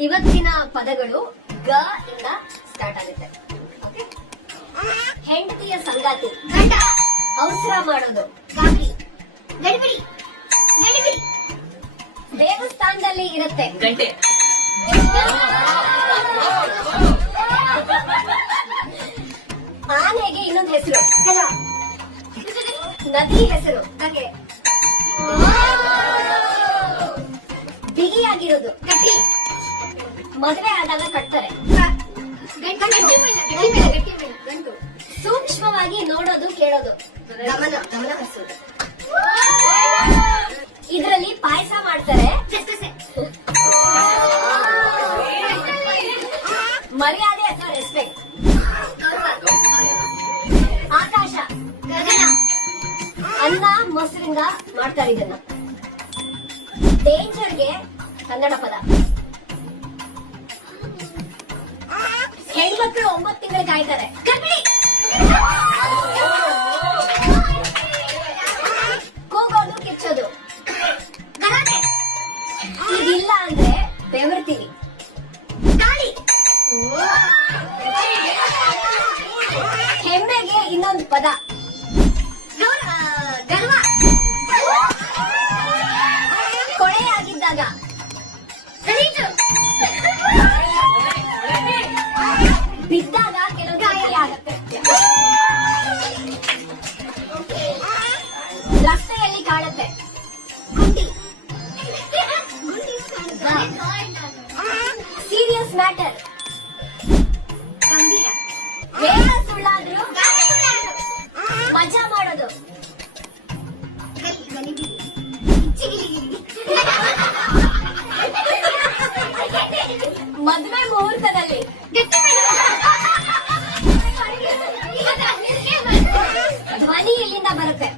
ಇವತ್ತಿನ ಪದಗಳು ಗ ಇಂದ ಸ್ಟಾರ್ಟ್ ಆಗುತ್ತೆ? ಹೆಂಡತಿಯ ಸಂಗಾತಿ. ಗಂಡ ಅವಸರ ಮಾಡೋದು. ಕಾಫಿ ಗಡಿಬಿಡಿ ಗಡಿಬಿಡಿ. ದೇವಸ್ಥಾನದಲ್ಲಿ ಇರುತ್ತೆ. ಗಂಟೆ. ಆನೆಗೆ ಇನ್ನೊಂದು ಹೆಸರು. ನದಿ ಹೆಸರು. ಹಾಗೆ. ಬಿಗಿಯಾಗಿರೋದು. ಗಟ್ಟಿ. ಮದುವೆ ಆದಾಗ ಕಟ್ತಾರೆ. ಗಂಟು ಸೂಕ್ಷ್ಮವಾಗಿ ನೋಡೋದು ಕೇಳೋದು. ಗಮನ ಗಮನ ಹರಿಸೋದು. ಇದರಲ್ಲಿ ಪಾಯಸ ಮಾಡ್ತಾರೆ. ಮರ್ಯಾದೆ ಅಥವಾ ರೆಸ್ಪೆಕ್ಟ್ ಆಕಾಶ. ಅನ್ನ ಮೊಸರಿಂದ ಮಾಡ್ತಾರೆ ಇದನ್ನ. ಡೇಂಜರ್ಗೆ ಕನ್ನಡ ಪದ. ಹೆಣ್ಮಕ್ಳು ಒಂಬತ್ತು ತಿಂಗಳು ಕಾಯ್ತಾರೆ. ಗರ್ಭಿಣಿ ಕೂಗೋದು, ಕಿಚ್ಚೋದು. ಗಲಾಟೆ! ಇದಿಲ್ಲ ಅಂದ್ರೆ ಬೆವರ್ತೀವಿ ಗಾಳಿ! ಹೆಮ್ಮೆಗೆ ಇನ್ನೊಂದು ಪದ. ಗೌರ, ಗರ್ವ. ಕೊಳೆಯಾಗಿದ್ದಾಗ. ರಸ್ತೆಯಲ್ಲಿ ಕಾಣುತ್ತೆ ಗುಂಡಿ ಸೀರಿಯಸ್ ಮ್ಯಾಟರ್ ಗಂಭೀರ ಬೇಗ ಸುಳ್ಳಾದ್ರೂ. ಮಜಾ ಮಾಡೋದು. ಮದುವೆ ಮುಹೂರ್ತದಲ್ಲಿ. ಧ್ವನಿ ಎಲ್ಲಿಂದ ಬರುತ್ತೆ